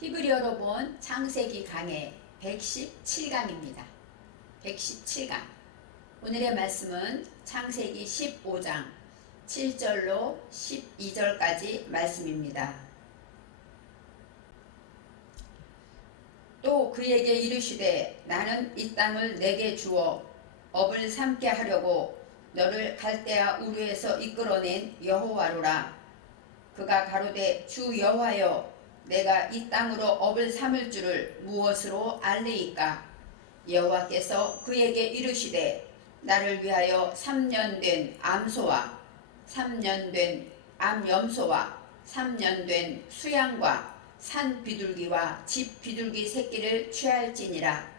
히브리어로 본 창세기 강해 117강입니다. 117강. 오늘의 말씀은 창세기 15장 7절로 12절까지 말씀입니다. 또 그에게 이르시되 나는 이 땅을 내게 주어 업을 삼게 하려고 너를 갈대아 우르에서 이끌어낸 여호와로라. 그가 가로되 주 여호와여 내가 이 땅으로 업을 삼을 줄을 무엇으로 알리이까? 여호와께서 그에게 이르시되 나를 위하여 3년 된 암소와 3년 된 암염소와 3년 된 수양과 산 비둘기와 집 비둘기 새끼를 취할지니라.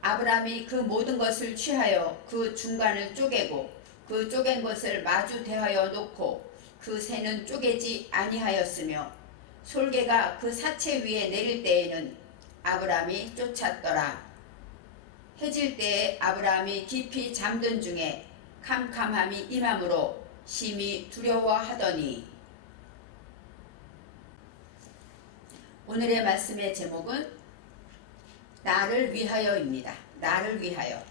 아브라함이 그 모든 것을 취하여 그 중간을 쪼개고 그 쪼갠 것을 마주 대하여 놓고 그 새는 쪼개지 아니하였으며 솔개가 그 사체 위에 내릴 때에는 아브라함이 쫓았더라. 해질 때에 아브라함이 깊이 잠든 중에 캄캄함이 임함으로 심히 두려워하더니. 오늘의 말씀의 제목은 나를 위하여입니다. 나를 위하여.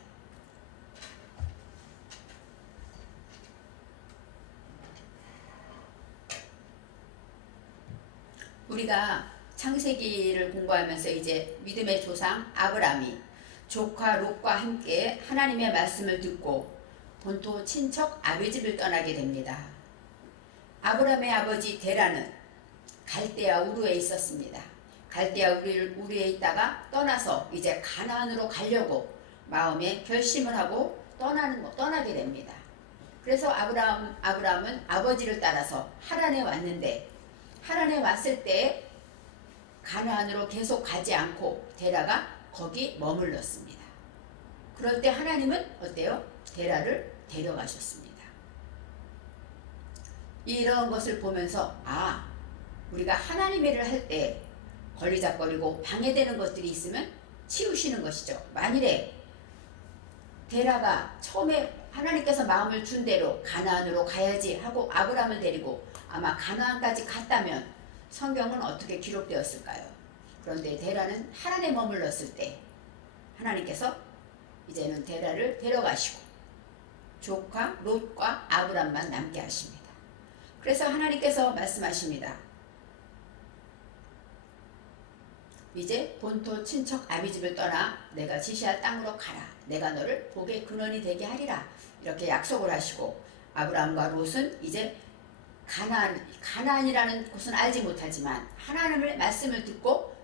우리가 창세기를 공부하면서 이제 믿음의 조상 아브라함이 조카 롯과 함께 하나님의 말씀을 듣고 본토 친척 아비집을 떠나게 됩니다. 아브라함의 아버지 데라는 갈대아 우르에 있었습니다. 갈대아 우르에 있다가 떠나서 이제 가나안으로 가려고 마음에 결심을 하고 떠나게 됩니다. 그래서 아브라함은 아버지를 따라서 하란에 왔는데 하란에 왔을 때 가나안으로 계속 가지 않고 데라가 거기 머물렀습니다. 그럴 때 하나님은 어때요? 데라를 데려가셨습니다. 이런 것을 보면서 우리가 하나님의 일을 할 때 걸리적거리고 방해되는 것들이 있으면 치우시는 것이죠. 만일에 데라가 처음에 하나님께서 마음을 준 대로 가나안으로 가야지 하고 아브라함을 데리고 아마 가나안까지 갔다면 성경은 어떻게 기록되었을까요? 그런데 데라는 하란에 머물렀을 때 하나님께서 이제는 데라를 데려가시고 조카 롯과 아브람만 남게 하십니다. 그래서 하나님께서 말씀하십니다. 이제 본토 친척 아비집을 떠나 내가 지시할 땅으로 가라. 내가 너를 복의 근원이 되게 하리라. 이렇게 약속을 하시고 아브람과 롯은 이제 가나안이라는 곳은 알지 못하지만 하나님의 말씀을 듣고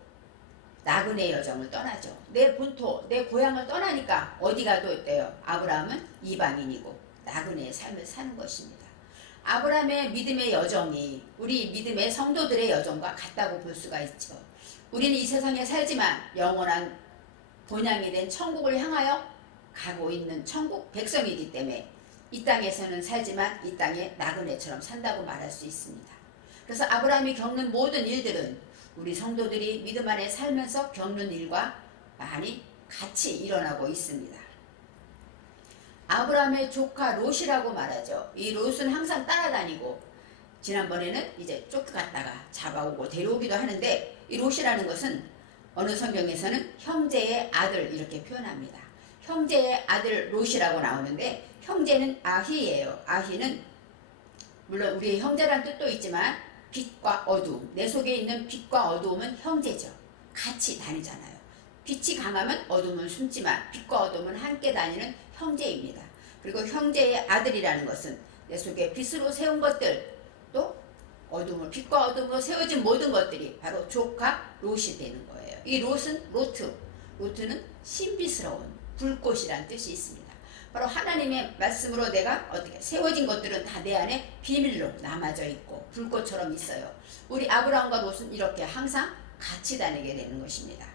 나그네 여정을 떠나죠. 내 본토, 내 고향을 떠나니까 어디 가도 어때요? 아브라함은 이방인이고 나그네의 삶을 사는 것입니다. 아브라함의 믿음의 여정이 우리 믿음의 성도들의 여정과 같다고 볼 수가 있죠. 우리는 이 세상에 살지만 영원한 본향이 된 천국을 향하여 가고 있는 천국 백성이기 때문에 이 땅에서는 살지만 이 땅에 나그네처럼 산다고 말할 수 있습니다. 그래서 아브라함이 겪는 모든 일들은 우리 성도들이 믿음 안에 살면서 겪는 일과 많이 같이 일어나고 있습니다. 아브라함의 조카 롯이라고 말하죠. 이 롯은 항상 따라다니고 지난번에는 이제 쫓겨갔다가 잡아오고 데려오기도 하는데 이 롯이라는 것은 어느 성경에서는 형제의 아들 이렇게 표현합니다. 형제의 아들 롯이라고 나오는데 형제는 아히예요. 아히는 물론 우리의 형제란 뜻도 있지만 빛과 어두움, 내 속에 있는 빛과 어두움은 형제죠. 같이 다니잖아요. 빛이 강하면 어둠은 숨지만 빛과 어둠은 함께 다니는 형제입니다. 그리고 형제의 아들이라는 것은 내 속에 빛으로 세운 것들 또 빛과 어둠으로 세워진 모든 것들이 바로 조카 롯이 되는 거예요. 이 롯은 로트는 신비스러운 불꽃이란 뜻이 있습니다. 바로 하나님의 말씀으로 내가 어떻게 세워진 것들은 다 내 안에 비밀로 남아져 있고 불꽃처럼 있어요. 우리 아브라함과 롯은 이렇게 항상 같이 다니게 되는 것입니다.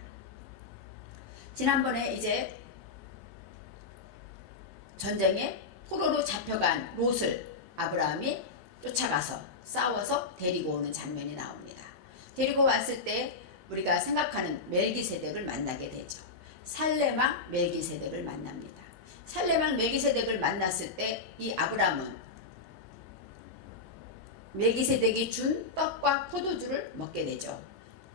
지난번에 이제 전쟁에 포로로 잡혀간 롯을 아브라함이 쫓아가서 싸워서 데리고 오는 장면이 나옵니다. 데리고 왔을 때 우리가 생각하는 멜기세덱을 만나게 되죠. 살레망 멜기세덱을 만납니다. 살레망 멜기세덱을 만났을 때 이 아브라함은 멜기세덱이 준 떡과 포도주를 먹게 되죠.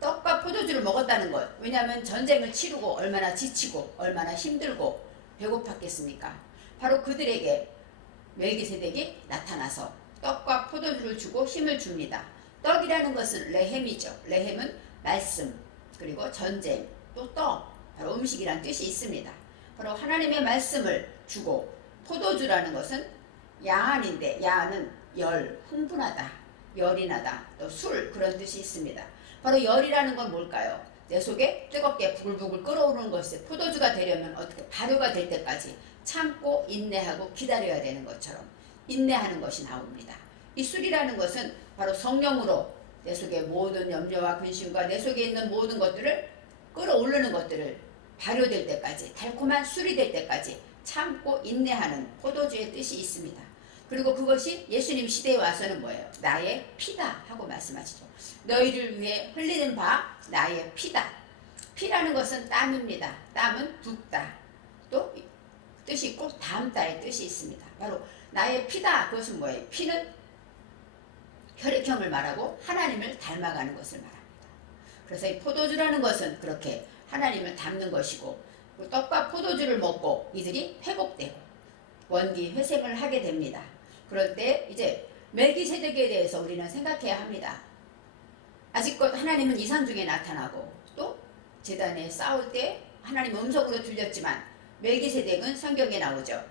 떡과 포도주를 먹었다는 것. 왜냐하면 전쟁을 치르고 얼마나 지치고 얼마나 힘들고 배고팠겠습니까? 바로 그들에게 멜기세덱이 나타나서 떡과 포도주를 주고 힘을 줍니다. 떡이라는 것은 레헴이죠. 레헴은 말씀, 그리고 전쟁, 또 떡, 바로 음식이란 뜻이 있습니다. 바로 하나님의 말씀을 주고, 포도주라는 것은 야한인데, 야한은 열, 흥분하다, 열이 나다, 또 술, 그런 뜻이 있습니다. 바로 열이라는 건 뭘까요? 내 속에 뜨겁게 부글부글 끓어오르는 것이 포도주가 되려면 어떻게 발효가 될 때까지 참고 인내하고 기다려야 되는 것처럼 인내하는 것이 나옵니다. 이 술이라는 것은 바로 성령으로 내 속에 모든 염려와 근심과 내 속에 있는 모든 것들을 끌어올리는 것들을 발효될 때까지, 달콤한 술이 될 때까지 참고 인내하는 포도주의 뜻이 있습니다. 그리고 그것이 예수님 시대에 와서는 뭐예요? 나의 피다 하고 말씀하시죠. 너희를 위해 흘리는 바 나의 피다. 피라는 것은 땀입니다. 땀은 붓다. 또 뜻이 있고 담다의 뜻이 있습니다. 바로 나의 피다. 그것은 뭐예요? 피는 혈액형을 말하고 하나님을 닮아가는 것을 말합니다. 그래서 이 포도주라는 것은 그렇게 하나님을 닮는 것이고, 떡과 포도주를 먹고 이들이 회복되고 원기 회생을 하게 됩니다. 그럴 때 이제 멜기세덱에 대해서 우리는 생각해야 합니다. 아직껏 하나님은 이상 중에 나타나고 또 제단에 싸울 때 하나님 음성으로 들렸지만, 멜기세덱은 성경에 나오죠.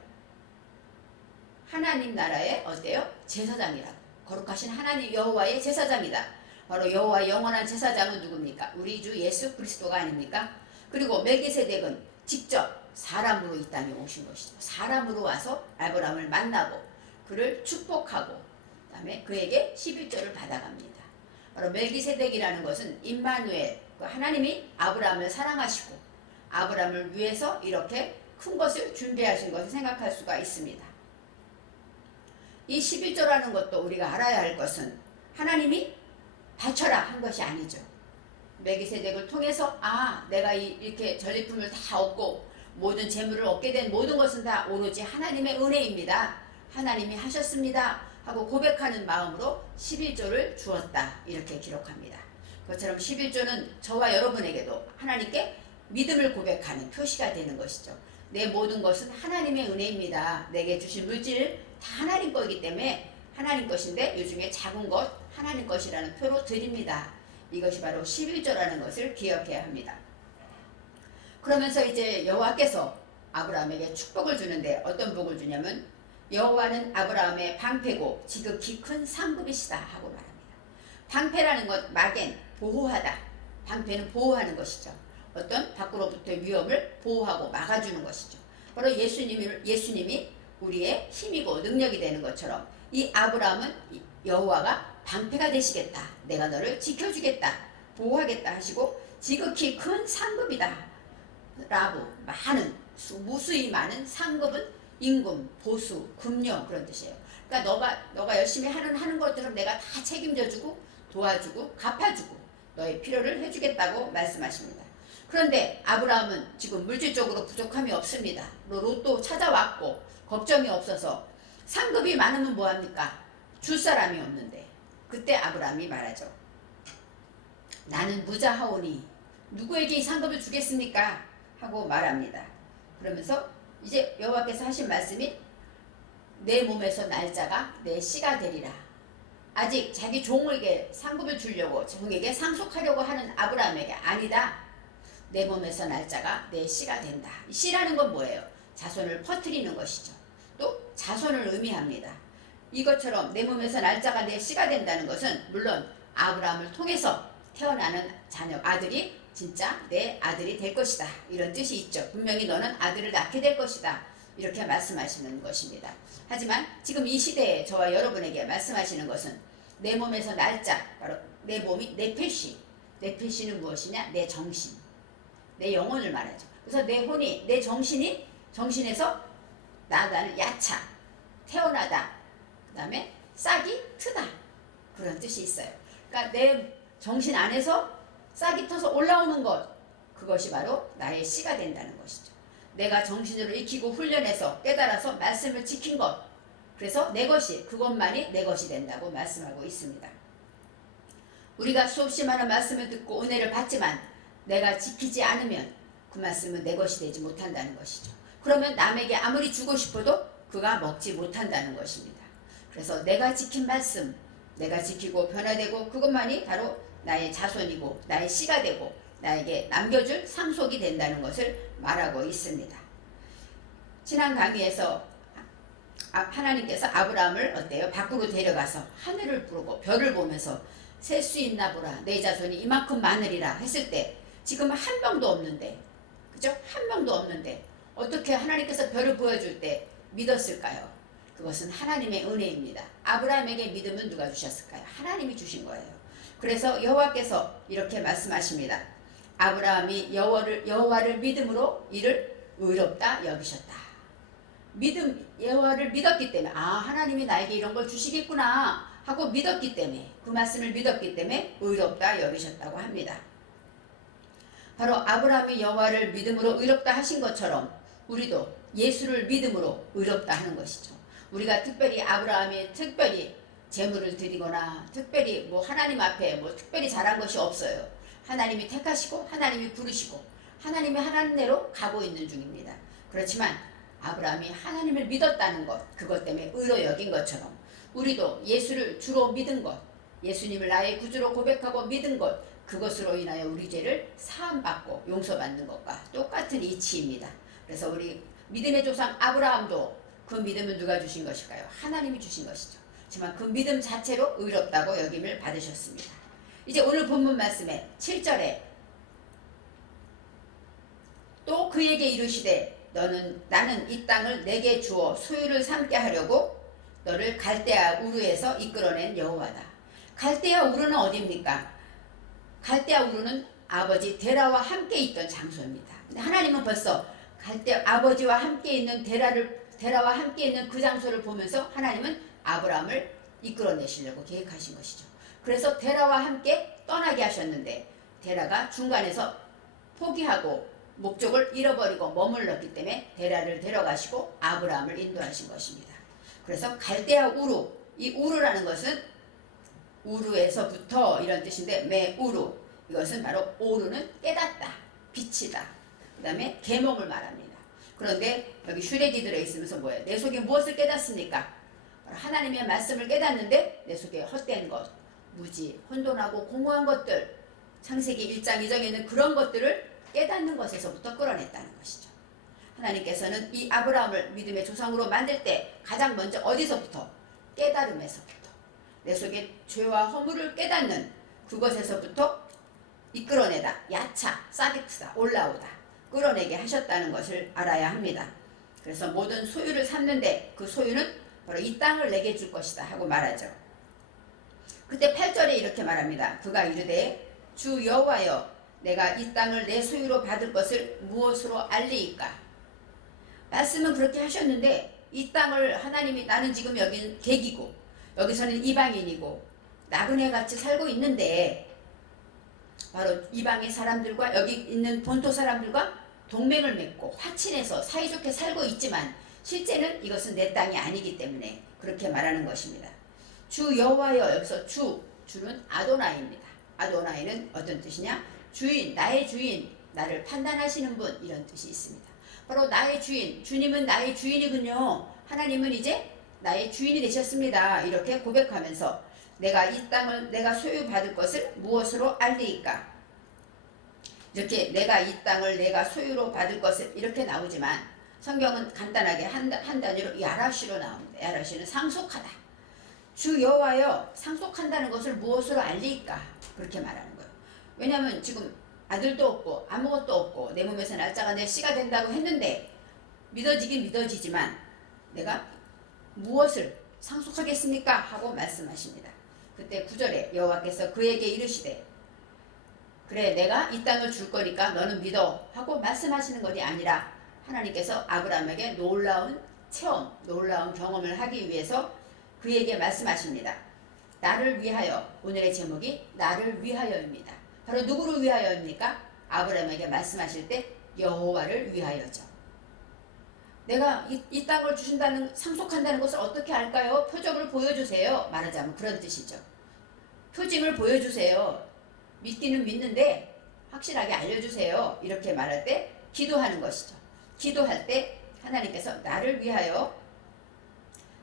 하나님 나라의 어때요? 제사장이라고. 거룩하신 하나님 여호와의 제사장이다. 바로 여호와의 영원한 제사장은 누굽니까? 우리 주 예수 그리스도가 아닙니까? 그리고 멜기세덱은 직접 사람으로 이 땅에 오신 것이죠. 사람으로 와서 아브라함을 만나고 그를 축복하고 그 다음에 그에게 11조를 받아갑니다. 바로 멜기세덱이라는 것은 임마누엘, 하나님이 아브라함을 사랑하시고 아브라함을 위해서 이렇게 큰 것을 준비하신 것을 생각할 수가 있습니다. 이 11조라는 것도 우리가 알아야 할 것은 하나님이 바쳐라 한 것이 아니죠. 멜기세덱을 통해서 내가 이렇게 전리품을 다 얻고 모든 재물을 얻게 된 모든 것은 다 오로지 하나님의 은혜입니다. 하나님이 하셨습니다 하고 고백하는 마음으로 11조를 주었다, 이렇게 기록합니다. 그것처럼 11조는 저와 여러분에게도 하나님께 믿음을 고백하는 표시가 되는 것이죠. 내 모든 것은 하나님의 은혜입니다. 내게 주신 물질 다 하나님 거이기 때문에 하나님 것인데 이 중에 작은 것 하나님 것이라는 표로 드립니다. 이것이 바로 11조라는 것을 기억해야 합니다. 그러면서 이제 여호와께서 아브라함에게 축복을 주는데 어떤 복을 주냐면, 여호와는 아브라함의 방패고 지극히 큰 상급이시다 하고 말합니다. 방패라는 것, 마겐, 보호하다. 방패는 보호하는 것이죠. 어떤 밖으로부터의 위험을 보호하고 막아주는 것이죠. 바로 예수님이 우리의 힘이고 능력이 되는 것처럼 이 아브라함은 여호와가 방패가 되시겠다, 내가 너를 지켜주겠다, 보호하겠다 하시고 지극히 큰 상급이다 라고, 많은, 무수히 많은 상급은 임금, 보수, 금령 그런 뜻이에요. 그러니까 너가 열심히 하는 것들은 내가 다 책임져주고 도와주고 갚아주고 너의 필요를 해주겠다고 말씀하십니다. 그런데 아브라함은 지금 물질적으로 부족함이 없습니다. 로또 찾아왔고 걱정이 없어서 상급이 많으면 뭐합니까? 줄 사람이 없는데, 그때 아브라함이 말하죠. 나는 무자하오니 누구에게 이 상급을 주겠습니까? 하고 말합니다. 그러면서 이제 여호와께서 하신 말씀이 내 몸에서 날짜가 내 씨가 되리라. 아직 자기 종에게 상급을 주려고 종에게 상속하려고 하는 아브라함에게 아니다. 내 몸에서 날짜가 내 씨가 된다. 이 씨라는 건 뭐예요? 자손을 퍼뜨리는 것이죠. 또 자손을 의미합니다. 이것처럼 내 몸에서 날짜가 내 씨가 된다는 것은 물론 아브라함을 통해서 태어나는 자녀, 아들이 진짜 내 아들이 될 것이다, 이런 뜻이 있죠. 분명히 너는 아들을 낳게 될 것이다, 이렇게 말씀하시는 것입니다. 하지만 지금 이 시대에 저와 여러분에게 말씀하시는 것은 내 몸에서 날짜, 바로 내 몸이 네페시. 네페시는 무엇이냐? 내 정신, 내 영혼을 말하죠. 그래서 내 혼이, 내 정신이, 정신에서 나가는 야차, 태어나다, 그 다음에 싹이 트다, 그런 뜻이 있어요. 그러니까 내 정신 안에서 싹이 터서 올라오는 것, 그것이 바로 나의 씨가 된다는 것이죠. 내가 정신으로 익히고 훈련해서 깨달아서 말씀을 지킨 것, 그래서 내 것이, 그것만이 내 것이 된다고 말씀하고 있습니다. 우리가 수없이 많은 말씀을 듣고 은혜를 받지만 내가 지키지 않으면 그 말씀은 내 것이 되지 못한다는 것이죠. 그러면 남에게 아무리 주고 싶어도 그가 먹지 못한다는 것입니다. 그래서 내가 지킨 말씀, 내가 지키고 변화되고 그것만이 바로 나의 자손이고 나의 씨가 되고 나에게 남겨줄 상속이 된다는 것을 말하고 있습니다. 지난 강의에서 하나님께서 아브라함을 어때요? 밖으로 데려가서 하늘을 부르고 별을 보면서 셀 수 있나 보라, 내 자손이 이만큼 많으리라 했을 때 지금 한 명도 없는데, 그죠? 한 명도 없는데 어떻게 하나님께서 별을 보여줄 때 믿었을까요? 그것은 하나님의 은혜입니다. 아브라함에게 믿음은 누가 주셨을까요? 하나님이 주신 거예요. 그래서 여호와께서 이렇게 말씀하십니다. 아브라함이 여호와를 믿음으로 이를 의롭다 여기셨다. 여호와를 믿었기 때문에 하나님이 나에게 이런 걸 주시겠구나 하고 믿었기 때문에, 그 말씀을 믿었기 때문에 의롭다 여기셨다고 합니다. 바로 아브라함이 여호와를 믿음으로 의롭다 하신 것처럼 우리도 예수를 믿음으로 의롭다 하는 것이죠. 우리가 특별히 아브라함이 특별히 제물을 드리거나 특별히 하나님 앞에 특별히 잘한 것이 없어요. 하나님이 택하시고 하나님이 부르시고 하나님이 하나님 대로 가고 있는 중입니다. 그렇지만 아브라함이 하나님을 믿었다는 것, 그것 때문에 의로 여긴 것처럼 우리도 예수를 주로 믿은 것, 예수님을 나의 구주로 고백하고 믿은 것, 그것으로 인하여 우리 죄를 사함받고 용서받는 것과 똑같은 이치입니다. 그래서 우리 믿음의 조상 아브라함도 그 믿음은 누가 주신 것일까요? 하나님이 주신 것이죠. 하지만 그 믿음 자체로 의롭다고 여김을 받으셨습니다. 이제 오늘 본문 말씀에 7절에 또 그에게 이르시되 나는 이 땅을 내게 주어 소유를 삼게 하려고 너를 갈대아 우르에서 이끌어낸 여호와다. 갈대아 우르는 어디입니까? 갈대아 우르는 아버지 데라와 함께 있던 장소입니다. 근데 하나님은 벌써 아버지와 함께 있는 데라와 함께 있는 그 장소를 보면서 하나님은 아브라함을 이끌어내시려고 계획하신 것이죠. 그래서 데라와 함께 떠나게 하셨는데 데라가 중간에서 포기하고 목적을 잃어버리고 머물렀기 때문에 데라를 데려가시고 아브라함을 인도하신 것입니다. 그래서 갈대아 우루, 이 우루라는 것은 우루에서부터 이런 뜻인데 메우루, 이것은 바로 오루는 깨닫다, 빛이다. 그 다음에 계몽을 말합니다. 그런데 여기 슈렉이 들어있으면서 뭐예요? 내 속에 무엇을 깨닫습니까? 하나님의 말씀을 깨닫는데 내 속에 헛된 것, 무지, 혼돈하고 공허한 것들, 창세기 1장 2장에 있는 그런 것들을 깨닫는 것에서부터 끌어냈다는 것이죠. 하나님께서는 이 아브라함을 믿음의 조상으로 만들 때 가장 먼저 어디서부터? 깨달음에서부터, 내 속에 죄와 허물을 깨닫는 그것에서부터 이끌어내다, 야차, 사딕스다, 올라오다, 끌어내게 하셨다는 것을 알아야 합니다. 그래서 모든 소유를 삼는데 그 소유는 바로 이 땅을 내게 줄 것이다 하고 말하죠. 그때 8절에 이렇게 말합니다. 그가 이르되 주 여호와여, 내가 이 땅을 내 소유로 받을 것을 무엇으로 알리이까? 말씀은 그렇게 하셨는데 이 땅을 하나님이, 나는 지금 여기는 객이고 여기서는 이방인이고 나그네같이 살고 있는데 바로 이방의 사람들과 여기 있는 본토 사람들과 동맹을 맺고 화친해서 사이좋게 살고 있지만 실제는 이것은 내 땅이 아니기 때문에 그렇게 말하는 것입니다. 주 여호와여, 여기서 주는 아도나이입니다. 아도나이는 어떤 뜻이냐? 주인, 나의 주인, 나를 판단하시는 분, 이런 뜻이 있습니다. 바로 나의 주인, 주님은 나의 주인이군요. 하나님은 이제 나의 주인이 되셨습니다. 이렇게 고백하면서 내가 이 땅을 내가 소유받을 것을 무엇으로 알리이까? 이렇게 내가 이 땅을 내가 소유로 받을 것을 이렇게 나오지만 성경은 간단하게 한 단위로 야라시로 나옵니다. 야라시는 상속하다. 주 여호와여, 상속한다는 것을 무엇으로 알리이까? 그렇게 말하는 거예요. 왜냐하면 지금 아들도 없고 아무것도 없고 내 몸에서 날짜가 내 씨가 된다고 했는데 믿어지긴 믿어지지만 내가 무엇을 상속하겠습니까? 하고 말씀하십니다. 그때 9절에 여호와께서 그에게 이르시되 그래, 내가 이 땅을 줄 거니까 너는 믿어 하고 말씀하시는 것이 아니라 하나님께서 아브라함에게 놀라운 체험, 놀라운 경험을 하기 위해서 그에게 말씀하십니다. 나를 위하여, 오늘의 제목이 나를 위하여입니다. 바로 누구를 위하여입니까? 아브라함에게 말씀하실 때 여호와를 위하여죠. 내가 이 땅을 주신다는, 상속한다는 것을 어떻게 알까요? 표적을 보여주세요. 말하자면 그런 뜻이죠. 표징을 보여주세요. 믿기는 믿는데 확실하게 알려주세요. 이렇게 말할 때 기도하는 것이죠. 기도할 때 하나님께서 나를 위하여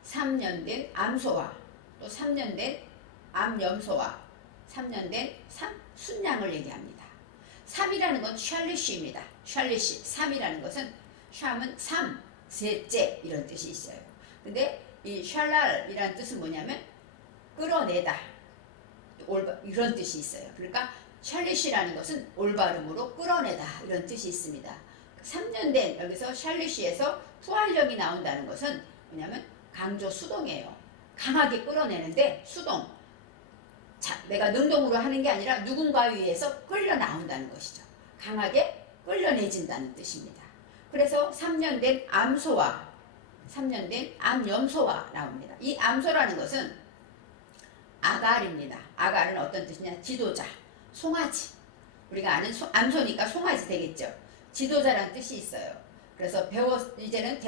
3년 된 암소와 또 3년 된 암염소와 3년 된 순양을 얘기합니다. 3이라는 건 샬리시입니다. 샬리시 3이라는 것은 샴은 3, 셋째 이런 뜻이 있어요. 근데 이 샬랄이라는 뜻은 뭐냐면 끌어내다 이런 뜻이 있어요. 그러니까 샬리시라는 것은 올바름으로 끌어내다 이런 뜻이 있습니다. 3년 된 여기서 샬리시에서 부활력이 나온다는 것은 뭐냐면 강조 수동이에요. 강하게 끌어내는데 수동. 자, 내가 능동으로 하는 게 아니라 누군가에 의해서 끌려 나온다는 것이죠. 강하게 끌려내진다는 뜻입니다. 그래서 3년 된 암소와 3년 된 암염소와 나옵니다. 이 암소라는 것은 아갈입니다. 아갈은 어떤 뜻이냐? 지도자, 송아지. 우리가 아는 암소니까 송아지 되겠죠. 지도자라는 뜻이 있어요. 그래서 이제는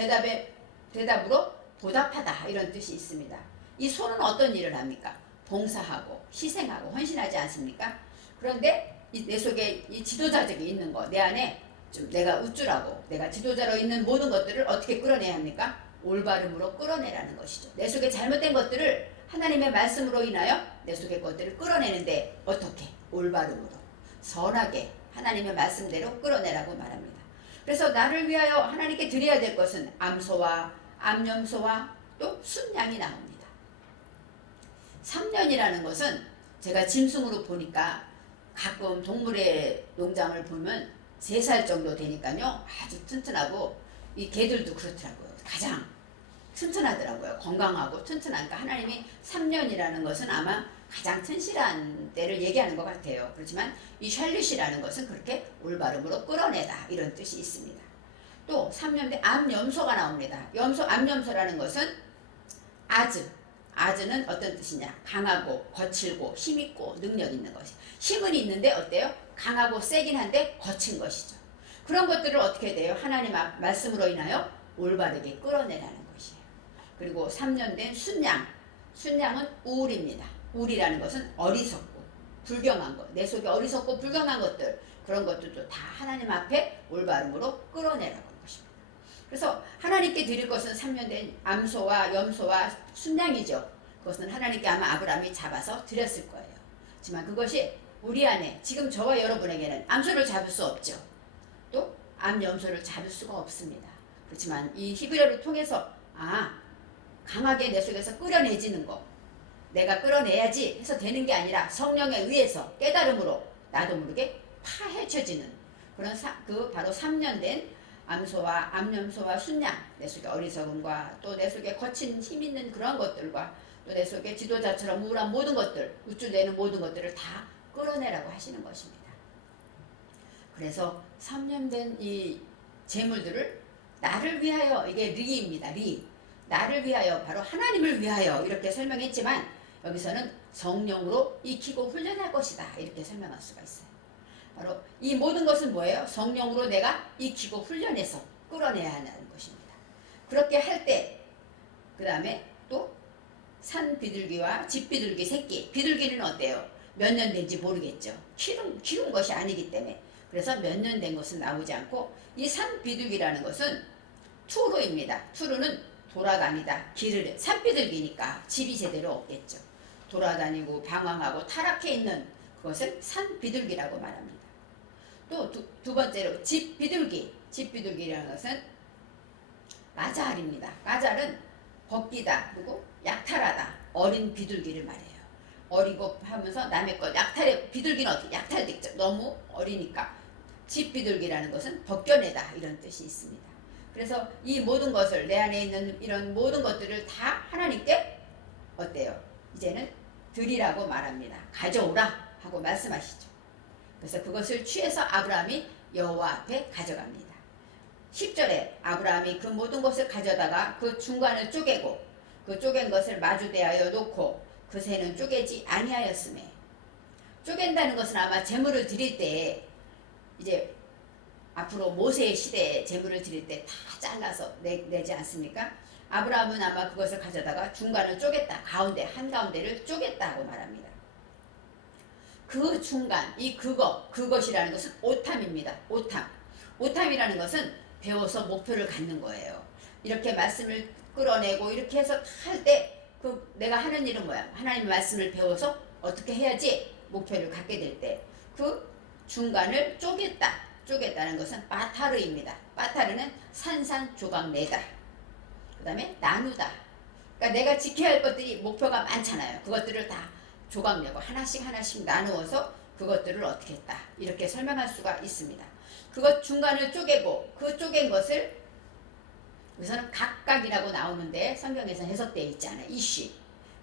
대답으로 보답하다 이런 뜻이 있습니다. 이 소는 어떤 일을 합니까? 봉사하고 희생하고 헌신하지 않습니까? 그런데 내 속에 이 지도자적이 있는 거, 내 안에 좀 내가 우쭐하고 내가 지도자로 있는 모든 것들을 어떻게 끌어내야 합니까? 올바름으로 끌어내라는 것이죠. 내 속에 잘못된 것들을 하나님의 말씀으로 인하여 내 속의 것들을 끌어내는데 어떻게? 올바름으로 선하게 하나님의 말씀대로 끌어내라고 말합니다. 그래서 나를 위하여 하나님께 드려야 될 것은 암소와 암염소와 또 순양이 나옵니다. 3년이라는 것은 제가 짐승으로 보니까 가끔 동물의 농장을 보면 3살 정도 되니까요 아주 튼튼하고 이 개들도 그렇더라고요. 가장 튼튼하더라고요. 건강하고 튼튼하니까 하나님이 3년이라는 것은 아마 가장 튼실한 때를 얘기하는 것 같아요. 그렇지만 이 샬릿이라는 것은 그렇게 올바름으로 끌어내다 이런 뜻이 있습니다. 또 3년 된 암염소가 나옵니다. 암염소라는 것은 아즈는 어떤 뜻이냐? 강하고 거칠고 힘있고 능력 있는 것이. 힘은 있는데 어때요? 강하고 세긴 한데 거친 것이죠. 그런 것들을 어떻게 돼요? 하나님 말씀으로 인하여 올바르게 끌어내라는 것이에요. 그리고 3년 된 순양은 우울입니다. 우울이라는 것은 어리석고 불경한 것, 내 속에 어리석고 불경한 것들, 그런 것들도 다 하나님 앞에 올바름으로 끌어내라고 하는 것입니다. 그래서 하나님께 드릴 것은 3년 된 암소와 염소와 순양이죠. 그것은 하나님께 아마 아브라함이 잡아서 드렸을 거예요. 하지만 그것이 우리 안에 지금 저와 여러분에게는 암소를 잡을 수 없죠. 또 암염소를 잡을 수가 없습니다. 그렇지만 이 히브리어를 통해서 강하게 내 속에서 끌어내지는 거, 내가 끌어내야지 해서 되는 게 아니라 성령에 의해서 깨달음으로 나도 모르게 파헤쳐지는 그런 바로 3년 된 암소와 암염소와 순양, 내 속에 어리석음과 또 내 속에 거친 힘 있는 그런 것들과 또 내 속에 지도자처럼 우울한 모든 것들, 우쭐대는 모든 것들을 다 끌어내라고 하시는 것입니다. 그래서 3년 된 이 재물들을 나를 위하여, 이게 리입니다. 나를 위하여, 바로 하나님을 위하여 이렇게 설명했지만 여기서는 성령으로 익히고 훈련할 것이다 이렇게 설명할 수가 있어요. 바로 이 모든 것은 뭐예요? 성령으로 내가 익히고 훈련해서 끌어내야 하는 것입니다. 그렇게 할 때 그 다음에 또 산 비둘기와 집 비둘기 새끼, 비둘기는 어때요? 몇 년 된지 모르겠죠. 키운 것이 아니기 때문에. 그래서 몇 년 된 것은 나오지 않고 이 산 비둘기라는 것은 투루입니다. 투루는 돌아다니다 산 비둘기니까 집이 제대로 없겠죠. 돌아다니고 방황하고 타락해 있는 그것을 산 비둘기라고 말합니다. 또 두 번째로 집 비둘기라는 것은 가잘입니다. 가잘은 벗기다 그리고 약탈하다, 어린 비둘기를 말해요. 어리고 하면서 남의 것 비둘기는 어떻게 약탈됐죠. 너무 어리니까. 집 비둘기라는 것은 벗겨내다 이런 뜻이 있습니다. 그래서 이 모든 것을, 내 안에 있는 이런 모든 것들을 다 하나님께 어때요? 이제는 드리라고 말합니다. 가져오라 하고 말씀하시죠. 그래서 그것을 취해서 아브라함이 여호와 앞에 가져갑니다. 10절에 아브라함이 그 모든 것을 가져다가 그 중간을 쪼개고 그 쪼갠 것을 마주대하여 놓고 그 새는 쪼개지 아니하였으매. 쪼갠다는 것은 아마 제물을 드릴 때, 이제 앞으로 모세의 시대에 제물을 드릴 때 다 잘라서 내지 않습니까? 아브라함은 아마 그것을 가져다가 중간을 쪼갰다, 한가운데를 쪼갰다고 말합니다. 그 중간 이 그것이라는 것은 오탐입니다. 오탐이라는 것은 배워서 목표를 갖는 거예요. 이렇게 말씀을 끌어내고 이렇게 해서 할 때 그 내가 하는 일은 뭐야? 하나님의 말씀을 배워서 어떻게 해야지 목표를 갖게 될 때 그 중간을 쪼갰다는 것은 빠타르입니다. 빠타르는 산산조각내다. 그 다음에 나누다. 그러니까 내가 지켜야 할 것들이 목표가 많잖아요. 그것들을 다 조각내고 하나씩 나누어서 그것들을 어떻게 했다. 이렇게 설명할 수가 있습니다. 그것 중간을 쪼개고 그 쪼갠 것을 여기서는 각각이라고 나오는데 성경에서 해석되어 있지 않아요. 이쉬,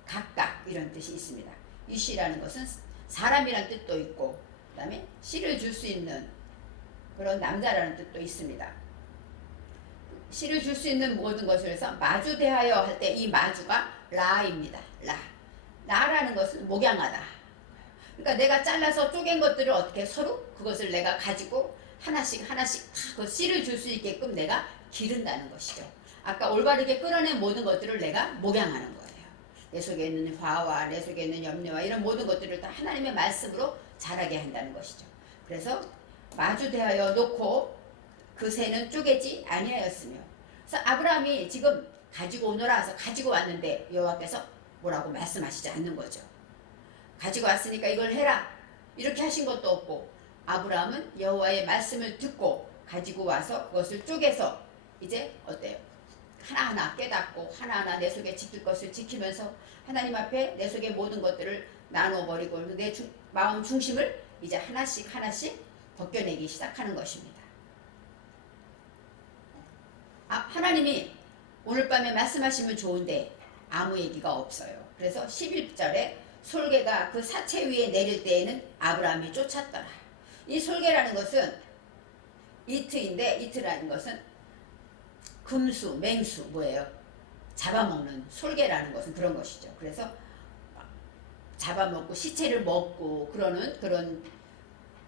각각 이런 뜻이 있습니다. 이쉬라는 것은 사람이란 뜻도 있고 그 다음에 씨를 줄 수 있는 그런 남자라는 뜻도 있습니다. 씨를 줄 수 있는 모든 것을 해서 마주 대하여 할 때 이 마주가 라입니다. 라라는 것은 목양하다. 그러니까 내가 잘라서 쪼갠 것들을 어떻게 서로 그것을 내가 가지고 하나씩 다 그 씨를 줄 수 있게끔 내가 기른다는 것이죠. 아까 올바르게 끌어낸 모든 것들을 내가 목양하는 거예요. 내 속에 있는 화와 내 속에 있는 염려와 이런 모든 것들을 다 하나님의 말씀으로 자라게 한다는 것이죠. 그래서 마주 대하여 놓고 그 새는 쪼개지 아니하였으며. 그래서 아브라함이 지금 가지고 오너라 해서 가지고 왔는데 여호와께서 뭐라고 말씀하시지 않는 거죠. 가지고 왔으니까 이걸 해라 이렇게 하신 것도 없고 아브라함은 여호와의 말씀을 듣고 가지고 와서 그것을 쪼개서 이제 어때요? 하나하나 깨닫고 하나하나 내 속에 지킬 것을 지키면서 하나님 앞에 내 속의 모든 것들을 나눠버리고 내 마음 중심을 이제 하나씩 벗겨내기 시작하는 것입니다. 하나님이 오늘 밤에 말씀하시면 좋은데 아무 얘기가 없어요. 그래서 11절에 솔개가 그 사체 위에 내릴 때에는 아브라함이 쫓았더라. 이 솔개라는 것은 이트라는 것은 금수, 맹수 뭐예요? 잡아먹는 솔개라는 것은 그런 것이죠. 그래서 잡아먹고 시체를 먹고 그러는 그런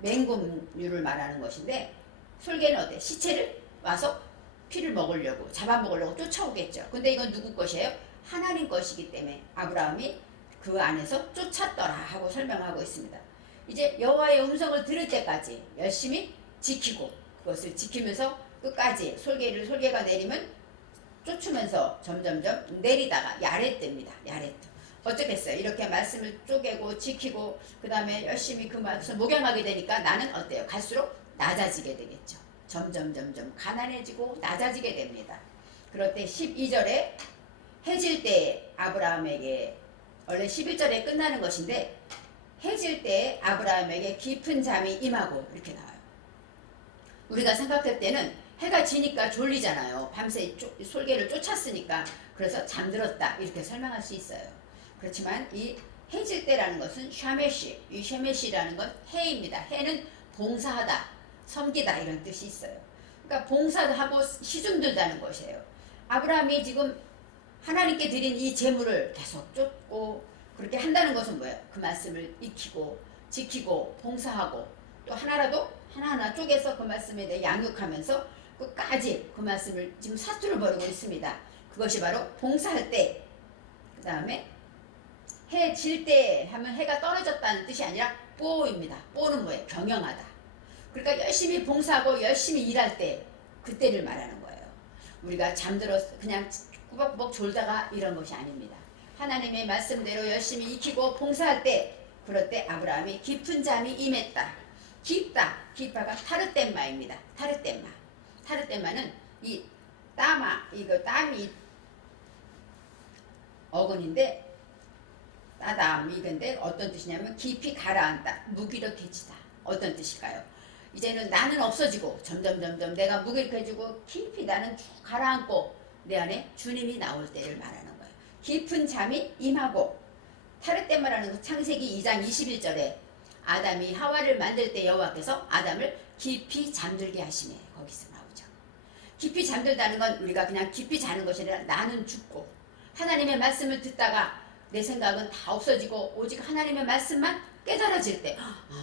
맹금류를 말하는 것인데 솔개는 어때? 시체를 와서 피를 먹으려고 잡아먹으려고 쫓아오겠죠. 근데 이건 누구 것이에요? 하나님 것이기 때문에 아브라함이 그 안에서 쫓았더라 하고 설명하고 있습니다. 이제 여호와의 음성을 들을 때까지 열심히 지키고 그것을 지키면서 끝까지 솔개가 내리면 쫓으면서 점점점 내리다가 야렛됩니다. 야렛. 어쩌겠어요. 이렇게 말씀을 쪼개고 지키고 그 다음에 열심히 그 말씀을 목양하게 되니까 나는 어때요? 갈수록 낮아지게 되겠죠. 점점 가난해지고 낮아지게 됩니다. 그럴 때 12절에 해질 때 아브라함에게 원래 11절에 끝나는 것인데 해질 때 아브라함에게 깊은 잠이 임하고 이렇게 나와요. 우리가 생각할 때는 해가 지니까 졸리잖아요. 밤새 솔개를 쫓았으니까 그래서 잠들었다 이렇게 설명할 수 있어요. 그렇지만 이 해질 때라는 것은 샤메시, 이 샤메시라는 건 해입니다. 해는 봉사하다, 섬기다 이런 뜻이 있어요. 그러니까 봉사하고 시중 들다는 것이에요. 아브라함이 지금 하나님께 드린 이 제물을 계속 쫓고 그렇게 한다는 것은 뭐예요? 그 말씀을 익히고 지키고 봉사하고 또 하나하나 쪼개서 그 말씀에 대해 양육하면서 끝까지 그 말씀을 지금 사투를 벌이고 있습니다. 그것이 바로 봉사할 때, 그 다음에 해 질 때 하면 해가 떨어졌다는 뜻이 아니라 뽀입니다. 뽀는 뭐예요? 경영하다. 그러니까 열심히 봉사하고 열심히 일할 때 그때를 말하는 거예요. 우리가 잠들어서 그냥 꾸벅꾸벅 졸다가 이런 것이 아닙니다. 하나님의 말씀대로 열심히 익히고 봉사할 때 그럴 때 아브라함이 깊은 잠이 임했다. 깊다가 타르템마입니다. 타르템마는 이 땀이 어근인데 따담 이건데 어떤 뜻이냐면 깊이 가라앉다, 무기력해지다. 어떤 뜻일까요? 이제는 나는 없어지고 점점 내가 무기력해지고 깊이 나는 쭉 가라앉고 내 안에 주님이 나올 때를 말하는 거예요. 깊은 잠이 임하고 타르테마라는 거 창세기 2장 21절에 아담이 하와를 만들 때 여호와께서 아담을 깊이 잠들게 하시네. 거기서 나오죠. 깊이 잠들다는 건 우리가 그냥 깊이 자는 것이 아니라 나는 죽고 하나님의 말씀을 듣다가 내 생각은 다 없어지고 오직 하나님의 말씀만 깨달아질 때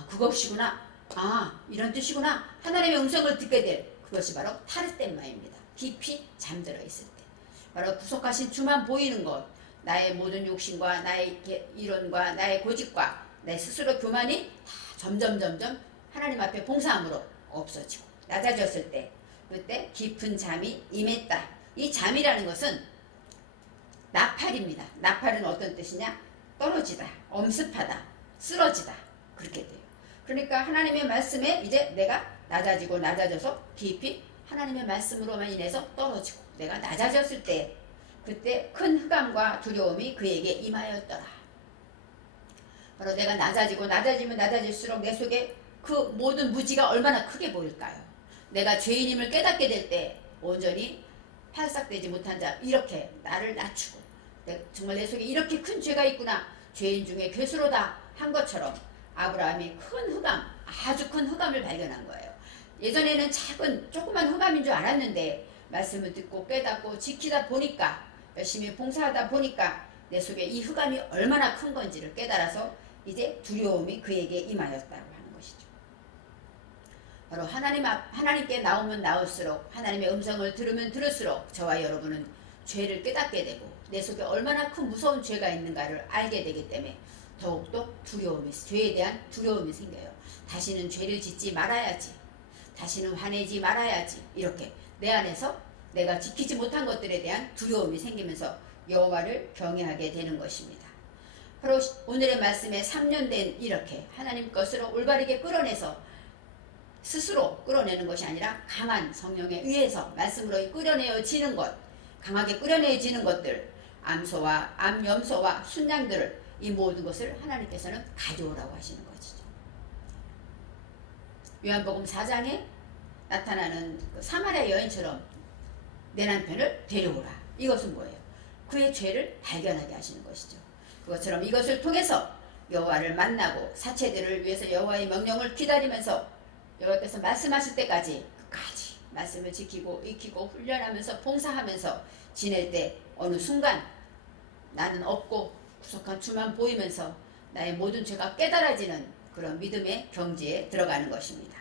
그것이구나. 이런 뜻이구나. 하나님의 음성을 듣게 될 그것이 바로 타르테마입니다. 깊이 잠들어 있을 때 바로 구속하신 주만 보이는 것, 나의 모든 욕심과 나의 이론과 나의 고집과 내 스스로 교만이 다 점점 하나님 앞에 봉사함으로 없어지고 낮아졌을 때 그때 깊은 잠이 임했다. 이 잠이라는 것은 나팔입니다. 나팔은 어떤 뜻이냐? 떨어지다, 엄습하다, 쓰러지다 그렇게 돼요. 그러니까 하나님의 말씀에 이제 내가 낮아지고 낮아져서 깊이 하나님의 말씀으로만 인해서 떨어지고 내가 낮아졌을 때 그때 큰 흑암과 두려움이 그에게 임하였더라. 바로 내가 낮아지고 낮아지면 낮아질수록 내 속에 그 모든 무지가 얼마나 크게 보일까요? 내가 죄인임을 깨닫게 될 때 온전히 팔싹되지 못한 자 이렇게 나를 낮추고 정말 내 속에 이렇게 큰 죄가 있구나 죄인 중에 괴수로다 한 것처럼 아브라함이 큰 흑암 아주 큰 흑암을 발견한 거예요. 예전에는 작은 조그만 흑암인 줄 알았는데 말씀을 듣고 깨닫고 지키다 보니까 열심히 봉사하다 보니까 내 속에 이 흑암이 얼마나 큰 건지를 깨달아서 이제 두려움이 그에게 임하였다고 하는 것이죠. 바로 하나님께 나오면 나올수록 하나님의 음성을 들으면 들을수록 저와 여러분은 죄를 깨닫게 되고 내 속에 얼마나 큰 무서운 죄가 있는가를 알게 되기 때문에 더욱더 죄에 대한 두려움이 생겨요. 다시는 죄를 짓지 말아야지. 다시는 화내지 말아야지. 이렇게 내 안에서 내가 지키지 못한 것들에 대한 두려움이 생기면서 여호와를 경외하게 되는 것입니다. 바로 오늘의 말씀에 3년 된 이렇게 하나님 것으로 올바르게 끌어내서 스스로 끌어내는 것이 아니라 강한 성령에 의해서 말씀으로 끌어내어지는 것, 강하게 끌어내어지는 것들, 암염소와 순양들을 이 모든 것을 하나님께서는 가져오라고 하시는 것이죠. 요한복음 4장에 나타나는 그 사마리아 여인처럼 내 남편을 데려오라. 이것은 뭐예요? 그의 죄를 발견하게 하시는 것이죠. 그것처럼 이것을 통해서 여호와를 만나고 사체들을 위해서 여호와의 명령을 기다리면서 여호와께서 말씀하실 때까지 끝까지 말씀을 지키고 익히고 훈련하면서 봉사하면서 지낼 때 어느 순간 나는 없고 구속한 주만 보이면서 나의 모든 죄가 깨달아지는 그런 믿음의 경지에 들어가는 것입니다.